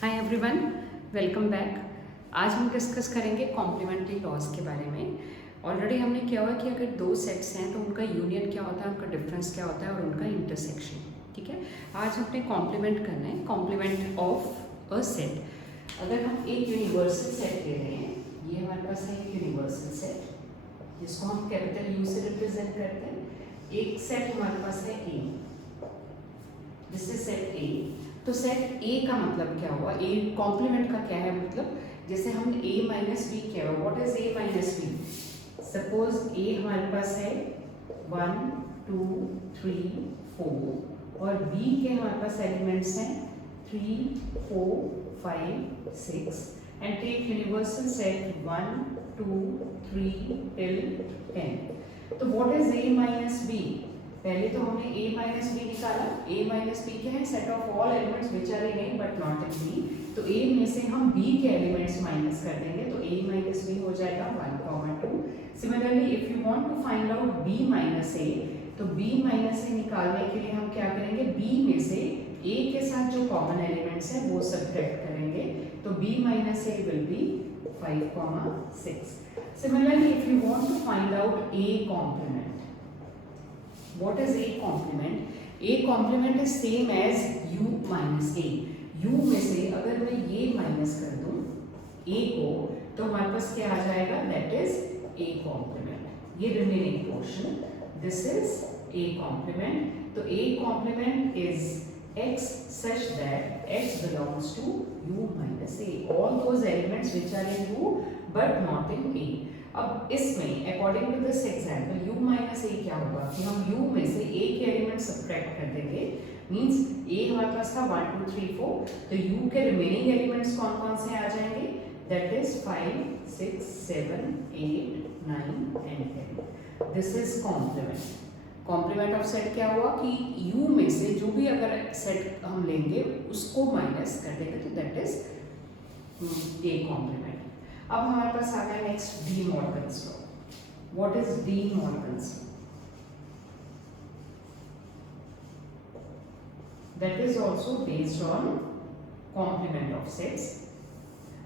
Hi everyone, welcome back. आज हम discuss करेंगे कॉम्प्लीमेंट्री लॉज के बारे में। ऑलरेडी हमने किया हुआ कि अगर दो सेट्स हैं तो उनका यूनियन क्या होता है, उनका डिफरेंस क्या होता है और उनका इंटरसेक्शन। ठीक है, आज हमने कॉम्प्लीमेंट करना है, कॉम्प्लीमेंट ऑफ अ सेट। अगर हम एक यूनिवर्सल सेट ले रहे हैं, ये हमारे पास है एक यूनिवर्सल सेट जिसको हम कैपिटल यू से रिप्रेजेंट करते हैं। एक सेट हमारे पास है ए, दिस इज सेट ए। तो सेट ए का मतलब क्या हुआ, ए कॉम्प्लीमेंट का क्या है मतलब, जैसे हमने ए माइनस बी किया हुआ। What is A minus B? Suppose A हमारे पास है 1 2 3 4 और बी के हमारे पास एलिमेंट्स हैं 3 4 5 6 and take universal set 1 2 3 till 10। तो what is A minus B? पहले तो हमने a माइनस बी निकाला। a माइनस बी क्या है? Set of all elements which are in a but not in b। तो a में से हम b के एलिमेंट्स माइनस कर देंगे तो a माइनस बी हो जाएगा 1 2। Similarly if you want to find out b minus a, तो b माइनस a निकालने के लिए हम क्या करेंगे, b में से a के साथ जो कॉमन एलिमेंट्स हैं वो सब्ट्रैक्ट करेंगे। तो b minus a will be 5 6। Similarly if you want to find out a complement, what is a complement? a complement is same as u minus a। u में से अगर मैं ये माइनस कर दूं a को, तो हमारे पास क्या आ जाएगा, that is a complement। ये remaining portion, this is a complement। तो a complement is x such that x belongs to u minus a, all those elements which are in u but not in a। अब इसमें according to this example u minus A क्या होगा कि हम u में से a के element subtract कर देंगे। मींस a हमारे पास था 1 2 3 4, तो u के रिमेनिंग एलिमेंट्स कौन कौन से आ जाएंगे, that is 5 6 7 8 9 and 10। This is complement. Complement of set क्या हुआ कि u में से जो भी अगर सेट हम लेंगे उसको माइनस कर देंगे, तो दैट इज a कॉम्प्लीमेंट। अब हमारे पास आ गया next De Morgan's law. What is De Morgan's law? That is also based on complement of sets.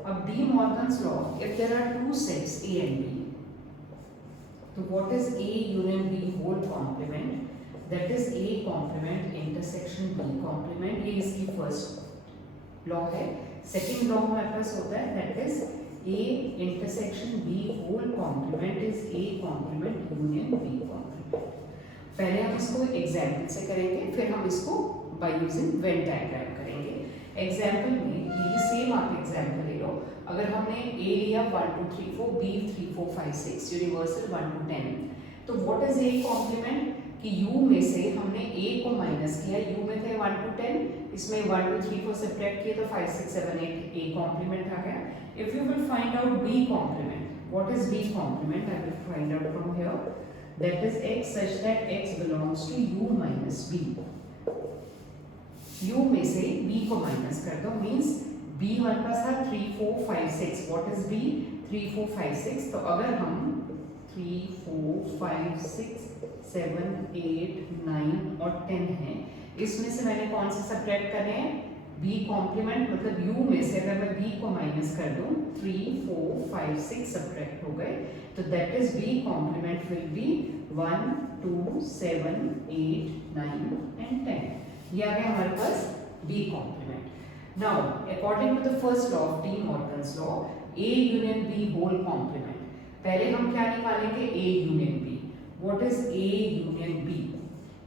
अब De Morgan's law, if there are two sets A and B, तो what is A union B whole complement? That is A complement intersection B complement. ये इसकी first law है। Second law हमारे पास होता है that is A intersection B whole complement is A complement union B complement। पहले हम इसको एग्जाम्पल से करेंगे, फिर हम इसको बाय यूजिंग वेन डायग्राम करेंगे। एग्जाम्पल में ये सेम आप एग्जाम्पल ले लो। अगर हमने A लिया 1 2 3 4, B 3 4 5 6, यूनिवर्सल 1 to 10, तो व्हाट इज A कॉम्प्लीमेंट कि U में से हमने A को माइनस किया, U में थे 1 to 10, इसमें 1 2 3 4 सब्ट्रैक्ट किए तो 5 6 7 8 A कॉम्प्लीमेंट आ गया। If you will find out B complement, what is B complement? I will find out from here. That is x such that x belongs to U minus B। U में से B को minus कर दो, means B हमारे पास था 3 4 5 6। What is B? 3 4 5 6। तो अगर हम 3 4 5 6 7 8 9 और 10 हैं, इसमें से मैंने कौन से सब्ट्रैक्ट करने हैं, B कॉम्प्लीमेंट। मतलब U में से अगर मैं B को माइनस कर दूं 3 4 5 6 सब्ट्रैक्ट हो गए, तो that is B complement will be 1 2 7 8 9 and 10। ये आ गया हमारे पास B complement. Now according to the first law of De Morgan's law, A union B whole complement, पहले हम क्या निकालेंगे, A union B। What is A union B?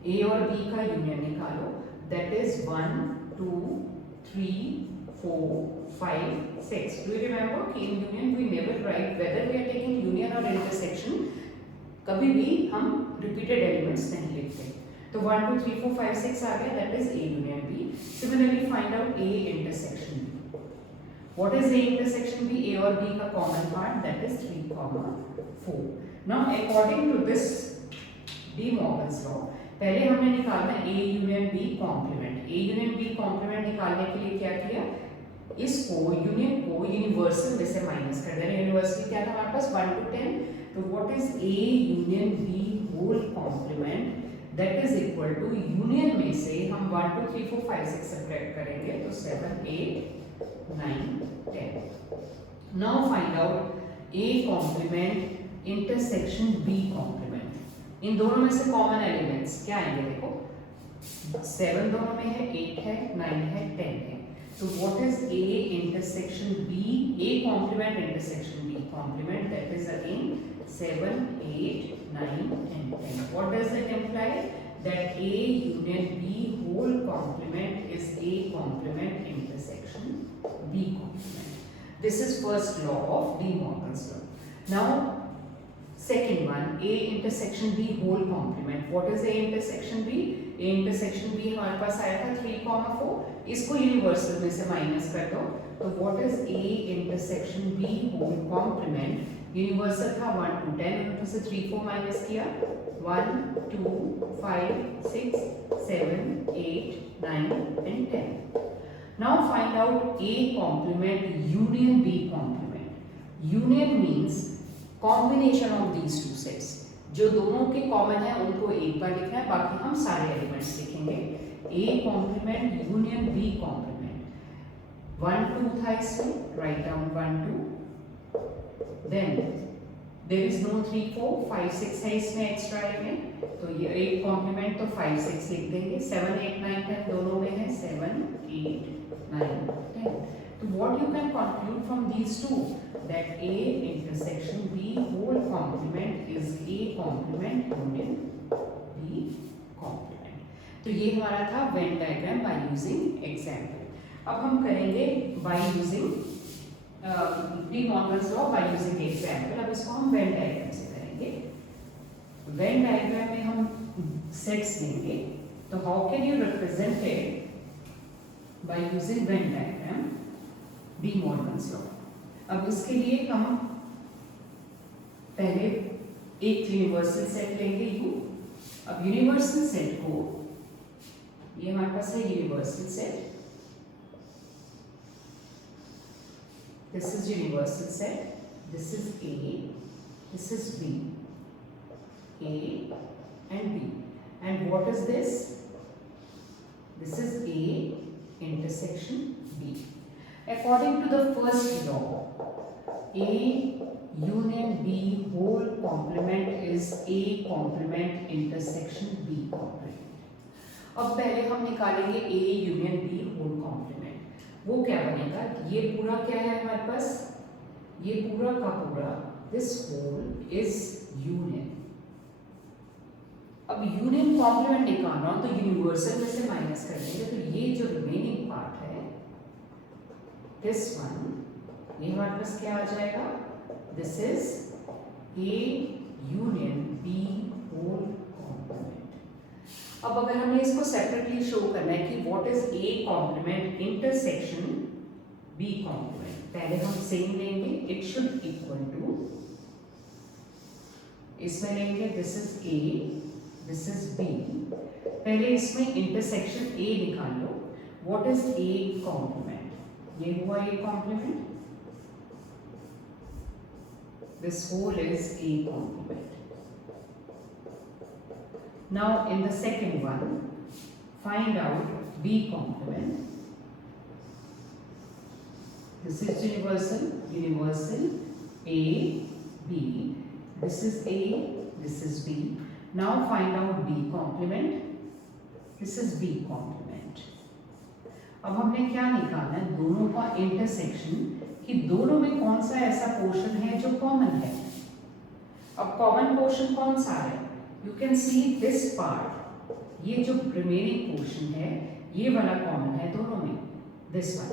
A और B का यूनियन निकालो, that is 1 2 3 4 5 6। Do you remember कि in union we never write whether we are taking union or intersection, कभी भी हम repeated elements नहीं लिखते। तो 1 2 3 4 5 6 आ गया, that is A union B। Similarly find out A intersection B। What is A intersection B? A और B का common part, that is 3 4। Now according to this De Morgan's law, पहले हमने निकालना A union B complement. A union B complement निकालने के लिए क्या किया, इसको यूनियन को यूनिवर्सल में से माइनस कर देना। यूनिवर्सल क्या था हमारे पास 1 to 10, तो what is A union B whole complement, that is equal to union में से हम 1 2 3 4 5 6 सब्ट्रैक्ट करेंगे तो 7 8 9, 10. Now find out A complement intersection B complement. इन दोनों में से कॉमन एलिमेंट्स क्या आएंगे? देखो 7 दोनों में है, 8 है, 9 है, 10 है. तो what is A intersection B? A complement intersection B complement, that is again 7, 8, 9 and 10. What does it imply? That A union B whole complement is A complement intersection B complement. This is first law of De Morgan's law. Now second one, A intersection B whole complement. What is A intersection B? A intersection B हमारे पास आया था 3, 4. इसको universal में से minus कर दो. तो what is A intersection B whole complement? Universal था 1 to 10, उनमें से 3, 4 माइनस किया. 1, 2, 5, 6, 7, 8, 9 and 10. Now find out A complement union B complement. Union means combination of these two sets. जो दोनों के कॉमन है उनको एक बार लिखना है, बाकी हम सारे एलिमेंट्स लिखेंगे. A complement union B complement. 1, 2 था इसमें, write down 1, 2. Then there is no 3, 4, 5, 6 है इसमें एक्स्ट्रा में, तो ये A complement तो 5, 6 लिख देंगे. 7, 8, 9, 10 दोनों में है. 7, 8, 9, 10. So what you can conclude from these two? That A intersection B whole complement is A complement union B complement. तो ये हमारा था Venn diagram by using example. अब हम करेंगे by using De Morgan's law by using example. अब इसको हम Venn diagram से करेंगे. Venn diagram में हम sets लेंगे. तो how can you represent it by using Venn diagram? De Morgan's law. अब इसके लिए हम पहले एक यूनिवर्सल सेट लेंगे U. अब यूनिवर्सल सेट को, ये हमारे पास है universal set. This is universal set. This is A, this is B. A and B. And what is this? This is A intersection B. According to the first law, A union B whole complement is A complement intersection B complement. अब पहले हम निकालेंगे A union B whole complement. वो क्या बनेगा? ये पूरा क्या है हमारे पास? ये पूरा का पूरा this whole is union. अब यूनियन कॉम्प्लीमेंट निकालना तो यूनिवर्सल में से माइनस कर देंगे. तो ये जो रिमेनिंग पार्ट है this one, ये हमारे पास क्या आ जाएगा? This is A union B whole complement. अब अगर हमने इसको सेपरेटली शो करना है कि what is A complement intersection B complement, पहले हम सेम लेंगे. It should equal to, इसमें लेंगे this is A, this is B. पहले इसमें इंटरसेक्शन A निकाल लो. What is A complement? ये हुआ A complement. This whole is A complement. Now in the second one, find out B complement. This is universal, universal A, B. This is A, this is B. Now find out B complement. This is B complement. अब हमने क्या निकालना है? दोनों का intersection, कि दोनों में कौन सा ऐसा पोर्शन है जो कॉमन है. अब कॉमन पोर्शन कौन सा है? You can see this part. ये जो रिमेनिंग पोर्शन है ये वाला कॉमन है दोनों में. This one,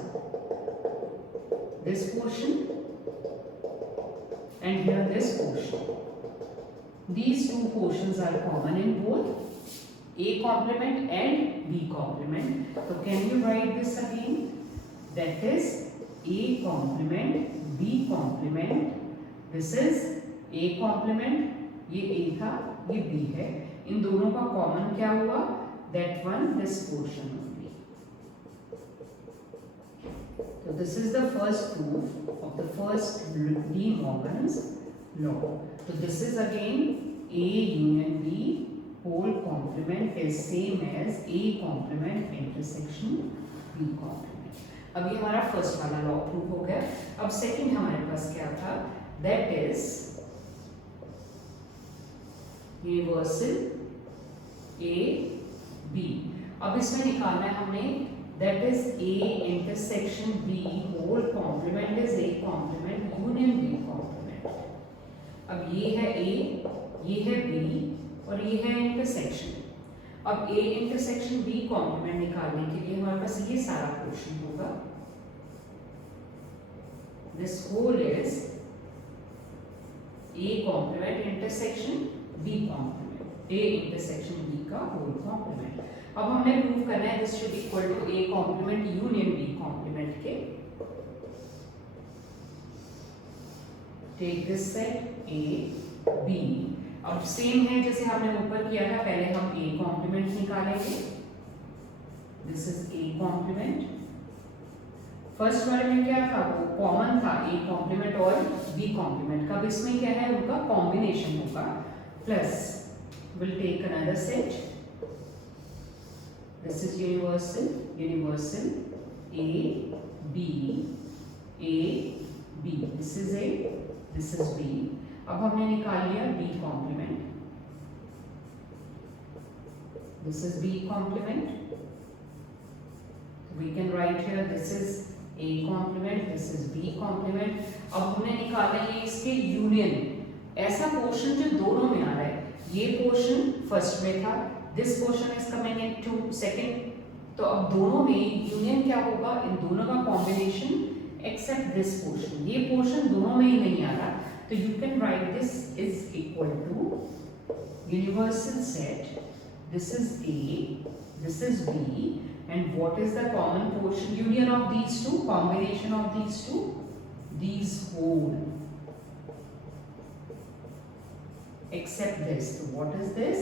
this portion and here this portion. These two portions are common in both A complement and B complement. So can you write this again? That is A complement, B complement. This is A complement. ये A था, ये B है. इन दोनों का common क्या हुआ? That one, this portion only. So this is the first proof of the first De Morgan's law. So this is again A union B whole complement is same as A complement intersection B complement. अब ये हमारा first वाला law prove हो गया। अब second हमारे पास क्या था, that is universal A B. अब इसमें निकालना है हमने that is A intersection B whole complement is A complement union B complement. अब ये है ए, ये है बी और ये है इंटरसेक्शन। अब ए इंटरसेक्शन बी कॉम्प्लीमेंट निकालने के लिए हमारे पास ये सारा पोर्शन होगा। This whole is A complement intersection B complement, A intersection B का होल कॉम्प्लीमेंट। अब हमने प्रूव करना है this should equal to A complement union B complement के। Take this set A B. अब सेम है जैसे हमने ऊपर किया था, पहले हम ए कॉम्प्लीमेंट निकालेंगे। This is A complement. First वाले में क्या था, वो कॉमन था ए कॉम्प्लीमेंट और बी कॉम्प्लीमेंट का। अब इसमें क्या है, उनका कॉम्बिनेशन होगा। Plus will take another set, this is universal, universal A B, A B, this is A, this is B. अब हमने निकाल लिया B complement, this is B complement. We can write here this is A complement, this is B complement. अब हमने निकाला है इसके union, ऐसा पोर्शन जो दोनों में आ रहा है। ये पोर्शन फर्स्ट में था, this portion is coming into second. तो अब दोनों में यूनियन क्या होगा, इन दोनों का कॉम्बिनेशन एक्सेप्ट दिस पोर्शन। ये पोर्शन दोनों में ही नहीं आ रहा, तो you can write this is equal to universal set, this is A, this is B, and what is the common portion, union of these two, combination of these two, these whole, except this. So what is this?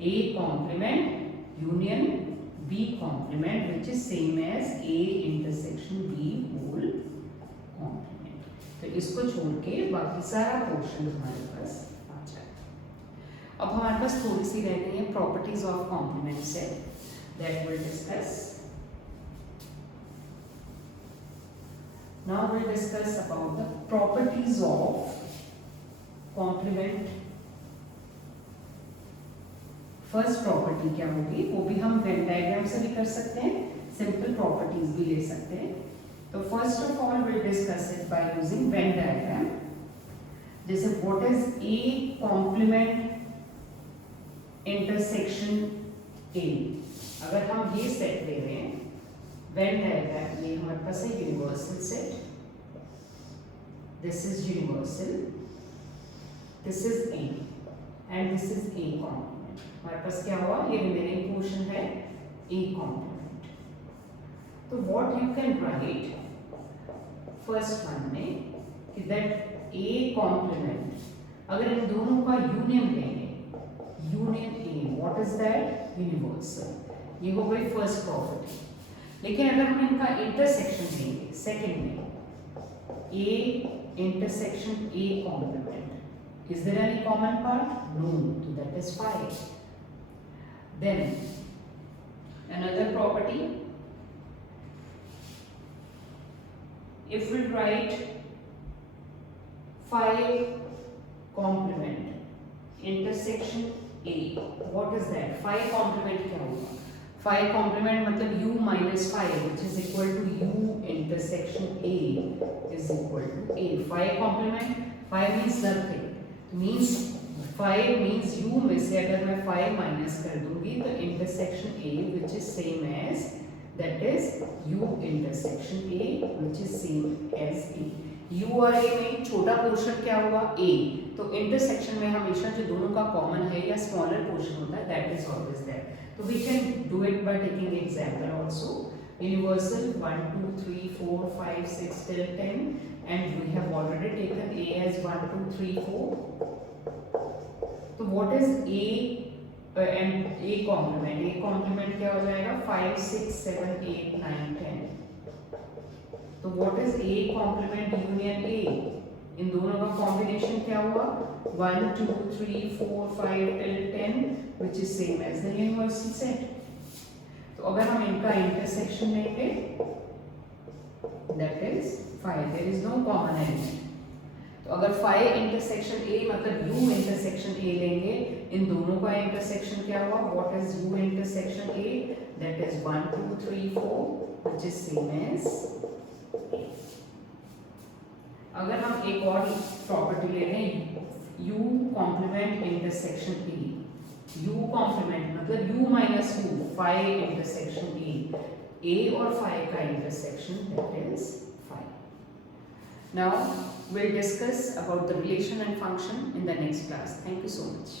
A complement union B complement, which is same as A intersection B whole complement. तो इसको छोड़ के बाकी सारा portion हमारे पास आ जाए। अब हमारे पास थोड़ी सी रह गई है properties of complement set, that will discuss. Now will discuss about the properties of complement. First property क्या होगी, वो भी हम वेन डायग्राम से भी कर सकते हैं, सिंपल प्रॉपर्टीज भी ले सकते हैं। तो first of all we'll discuss it by using Venn diagram. जैसे what is A complement intersection A, अगर हम ये सेट ले रहे हैं Venn diagram, ये हमारे पास है universal set, this is universal, this is A and this is A complement। हमारे पास क्या हुआ, ये रिमेनिंग पोर्शन है A complement। तो what you can write first one में कि दैट ए कॉम्प्लीमेंट, अगर इन दोनों का यूनियन लेंगे, union A, what is that, universal. ये हो गई फर्स्ट प्रॉपर्टी। लेकिन अगर हम इनका इंटरसेक्शन लेंगे सेकंड में, A intersection A complement, is there any common part, no, तो that is 5। Then another property, if we write 5 complement intersection A, what is that, 5 complement क्या होगा, 5 complement मतलब u minus 5 which is equal to u intersection A is equal to A। 5 complement, 5 means nothing, means 5 means u में से अगर मैं 5 minus कर दूंगी तो intersection A which is same as, that is u intersection A which is same as A। u और A में छोटा पोर्शन क्या हुआ, A, तो इंटरसेक्शन में हमेशा जो दोनों का कॉमन है या स्मॉलर पोर्शन होता है, दैट इज ऑलवेज देयर। तो we can do it by taking example also. Universal 1 2 3 4 5 6 till 10 and we have already taken A as 1 2 3 4। तो what is A and A complement, A complement क्या हो जाएगा, 5 6 7 8 9 10। तो what is A complement union A, इन दोनों का combination क्या हुआ, 1 2 3 4 5 till 10 which is same as the universal set। तो अगर हम इनका इंटरसेक्शन लेंगे that is phi. There is no common element. तो अगर phi इंटरसेक्शन A मतलब u इंटरसेक्शन A लेंगे, इन दोनों का इंटरसेक्शन क्या हुआ? What is u intersection A? That is 1 2 3 4, which is same as A. अगर हम एक और प्रॉपर्टी ले रहे हैं, u complement intersection A, u complement मतलब u minus u, phi intersection A और phi का intersection, that is phi. Now we'll discuss about the relation and function in the next class. Thank you so much.